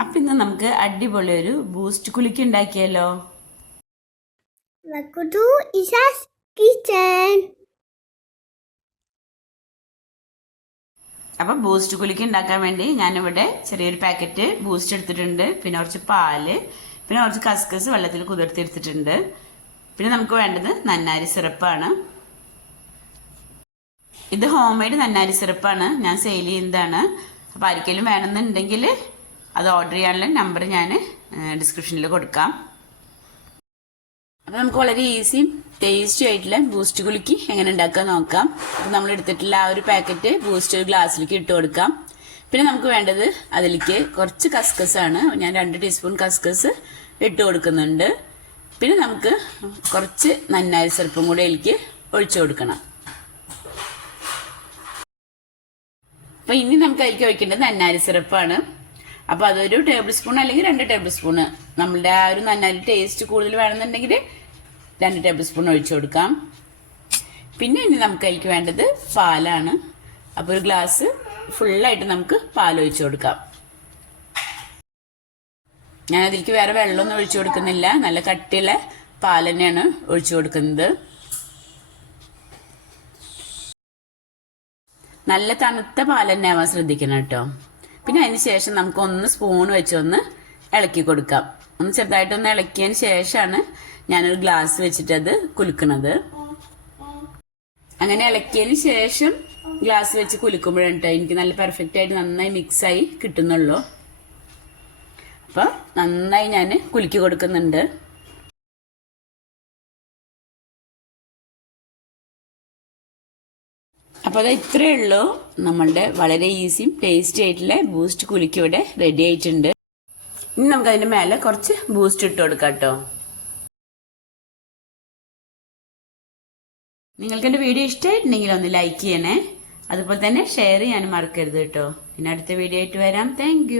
അപ്പൊ ഇന്ന് നമുക്ക് അടിപൊളി ഒരു ബൂസ്റ്റ് കുലുക്കി ഉണ്ടാക്കിയല്ലോ. അപ്പൊ ബൂസ്റ്റ് കുലുക്കി ഉണ്ടാക്കാൻ വേണ്ടി ഞാനിവിടെ ചെറിയൊരു പാക്കറ്റ് ബൂസ്റ്റ് എടുത്തിട്ടുണ്ട്. പിന്നെ കുറച്ച് പാല്, പിന്നെ കുറച്ച് കസ്കസ് വെള്ളത്തിൽ കുതിർത്തിയെടുത്തിട്ടുണ്ട്. പിന്നെ നമുക്ക് വേണ്ടത് നന്നാരി സിറപ്പാണ്. ഇത് ഹോം മെയ്ഡ് നന്നാരി സിറപ്പാണ്, ഞാൻ സെയിൽ ചെയ്യുന്നതാണ്. അപ്പൊ ആർക്കെങ്കിലും വേണമെന്നുണ്ടെങ്കിൽ അത് ഓർഡർ ചെയ്യാനുള്ള നമ്പർ ഞാൻ ഡിസ്ക്രിപ്ഷനിൽ കൊടുക്കാം. അപ്പോൾ നമുക്ക് വളരെ ഈസിയും ടേസ്റ്റി ആയിട്ടുള്ള ബൂസ്റ്റ് കുലുക്കി എങ്ങനെ ഉണ്ടാക്കാൻ നോക്കാം. അപ്പോൾ നമ്മൾ എടുത്തിട്ടുള്ള ആ ഒരു പാക്കറ്റ് ബൂസ്റ്റ് ഒരു ഗ്ലാസ്സിലേക്ക് ഇട്ട് കൊടുക്കാം. പിന്നെ നമുക്ക് വേണ്ടത് അതിലേക്ക് കുറച്ച് കസ്കസ് ആണ്. ഞാൻ 2 ടീസ്പൂൺ കസ്കസ് ഇട്ട് കൊടുക്കുന്നുണ്ട്. പിന്നെ നമുക്ക് കുറച്ച് നന്നാരി സിറപ്പും കൂടെ അതിലേക്ക് ഒഴിച്ചു കൊടുക്കണം. അപ്പോൾ ഇനി നമുക്ക് അതിലേക്ക് ഒഴിക്കേണ്ടത് നന്നാരി സിറപ്പാണ്. അപ്പോൾ അതൊരു ടേബിൾ സ്പൂൺ അല്ലെങ്കിൽ 2 ടേബിൾ സ്പൂണ്, നമ്മളുടെ ആ ഒരു നന്നാരി ടേസ്റ്റ് കൂടുതൽ വേണമെന്നുണ്ടെങ്കിൽ 2 ടേബിൾ സ്പൂൺ ഒഴിച്ചു കൊടുക്കാം. പിന്നെ ഇനി നമുക്ക് അതിലേക്ക് വേണ്ടത് പാലാണ്. അപ്പോൾ ഒരു ഗ്ലാസ് ഫുള്ളായിട്ട് നമുക്ക് പാൽ ഒഴിച്ചു കൊടുക്കാം. ഞാൻ അതിലേക്ക് വേറെ വെള്ളമൊന്നും ഒഴിച്ചു കൊടുക്കുന്നില്ല, നല്ല കട്ടിയുള്ള പാൽ തന്നെയാണ് ഒഴിച്ചു കൊടുക്കുന്നത്. നല്ല തണുത്ത പാൽ തന്നെ ആവാൻ ശ്രദ്ധിക്കണം കേട്ടോ. പിന്നെ അതിന് ശേഷം നമുക്ക് 1 സ്പൂൺ വെച്ചൊന്ന് ഇളക്കി കൊടുക്കാം. ഒന്ന് ചെറുതായിട്ടൊന്ന് ഇളക്കിയതിന് ശേഷമാണ് ഞാനൊരു ഗ്ലാസ് വെച്ചിട്ട് അത് കുലുക്കുന്നത്. അങ്ങനെ ഇളക്കിയതിന് ശേഷം ഗ്ലാസ് വെച്ച് കുലുക്കുമ്പോഴാണ് കേട്ടോ എനിക്ക് നല്ല പെർഫെക്റ്റ് ആയിട്ട് നന്നായി മിക്സായി കിട്ടുന്നുള്ളൂ. അപ്പൊ നന്നായി ഞാൻ കുലുക്കി കൊടുക്കുന്നുണ്ട്. അപ്പോൾ അത് ഇത്രയേ ഉള്ളൂ. നമ്മളുടെ വളരെ ഈസിയും ടേസ്റ്റി ആയിട്ടുള്ള ബൂസ്റ്റ് കുലുക്കി ഇവിടെ റെഡി ആയിട്ടുണ്ട്. ഇനി നമുക്ക് അതിന്റെ മേലെ കുറച്ച് ബൂസ്റ്റ് ഇട്ട് കൊടുക്കാം കേട്ടോ. നിങ്ങൾക്ക് എൻ്റെ വീഡിയോ ഇഷ്ടമായിട്ടുണ്ടെങ്കിൽ ഒന്ന് ലൈക്ക് ചെയ്യണേ. അതുപോലെ തന്നെ ഷെയർ ചെയ്യാനും മറക്കരുത് കേട്ടോ. പിന്നെ അടുത്ത വീഡിയോ ആയിട്ട് വരാം. താങ്ക്